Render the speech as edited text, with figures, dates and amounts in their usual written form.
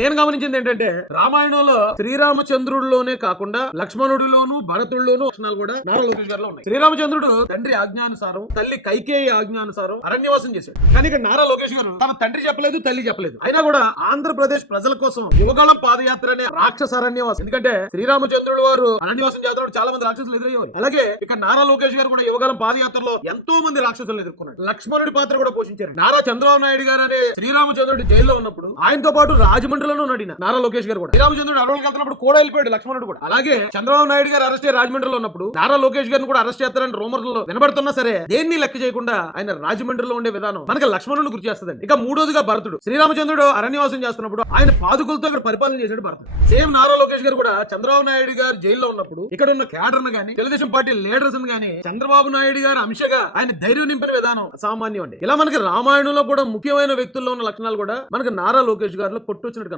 నేను గమనించింది ఏంటంటే రామాయణంలో శ్రీరామచంద్రుడిలోనే కాకుండా లక్ష్మణుడిలోను భరతుడిలోను లక్షణాలు కూడా నారా లోకేష్ గారిలో ఉన్నాయి. శ్రీరామచంద్రుడు తండ్రి ఆజ్ఞానుసారం, తల్లి కైకేయి ఆజ్ఞానుసారం అరణ్యవాసం చేశాడు. కానీ ఇక్కడ నారా లోకేష్ గారు తన తండ్రి చెప్పలేదు, తల్లి చెప్పలేదు, అయినా కూడా ఆంధ్రప్రదేశ్ ప్రజల కోసం యువగళం పాదయాత్ర అనే రాక్షస అరణ్యవాసం. ఎందుకంటే శ్రీరామచంద్రుడు వారు అరణ్యవాసం చేస్తున్నప్పుడు చాలా మంది రాక్షసులు ఎదురయ్యేవారు. అలాగే ఇక్కడ నారా లోకేష్ గారు కూడా యువగళం పాదయాత్రలో ఎంతో మంది రాక్షసులు ఎదుర్కొన్నారు. లక్ష్మణుడి పాత్ర కూడా పోషించారు. నారా చంద్రబాబు నాయుడు గారు అనే శ్రీరామచంద్రుడి జైల్లో ఉన్నప్పుడు ఆయనతో పాటు రాజమండ్రిలోనూ ఉన్నాడు నారా లోకేష్ గారు కూడా. శ్రీరామచంద్రుడు అడవులకు వెళ్తున్నప్పుడు కూడా వెళ్ళిపోయాడు లక్ష్మణుడు కూడా. అలాగే చంద్రబాబు నాయుడు గారు అరెస్ట్ అయ్యి రాజమండ్రిలో ఉన్నప్పుడు నారా లోకేష్ గారిని కూడా అరెస్ట్ చేస్తారని రూమర్లలో వినబడుతున్నా సరే దేన్ని లెక్క చేయకుండా ఆయన రాజమండ్రిలో ఉండే విధానం మనకి లక్ష్మణుడిని గుర్తు చేస్తుందండి. ఇక మూడోదిగా భరతుడు. శ్రీరామచంద్రుడు అరణ్యవాసం చేస్తున్నప్పుడు ఆయన పాదుకులతో ఇక్కడ పరిపాలన చేశాడు భరతుడు. సేమ్ నారా లోకేష్ గారు కూడా చంద్రబాబు నాయుడు గారు జైల్లో ఉన్నప్పుడు ఇక్కడ ఉన్న క్యాడర్ గానీ తెలుగుదేశం పార్టీ లీడర్స్ గానీ చంద్రబాబు నాయుడు గారు అంశగా ఆయన ధైర్యం నింపిన విధానం అసామాన్యం అండి. ఇలా మనకి రామాయణంలో కూడా ముఖ్యమైన వ్యక్తుల్లో ఉన్న లక్షణాలు కూడా మనకి నారా లోకేష్ గారిలో కొట్టొచ్చినట్టు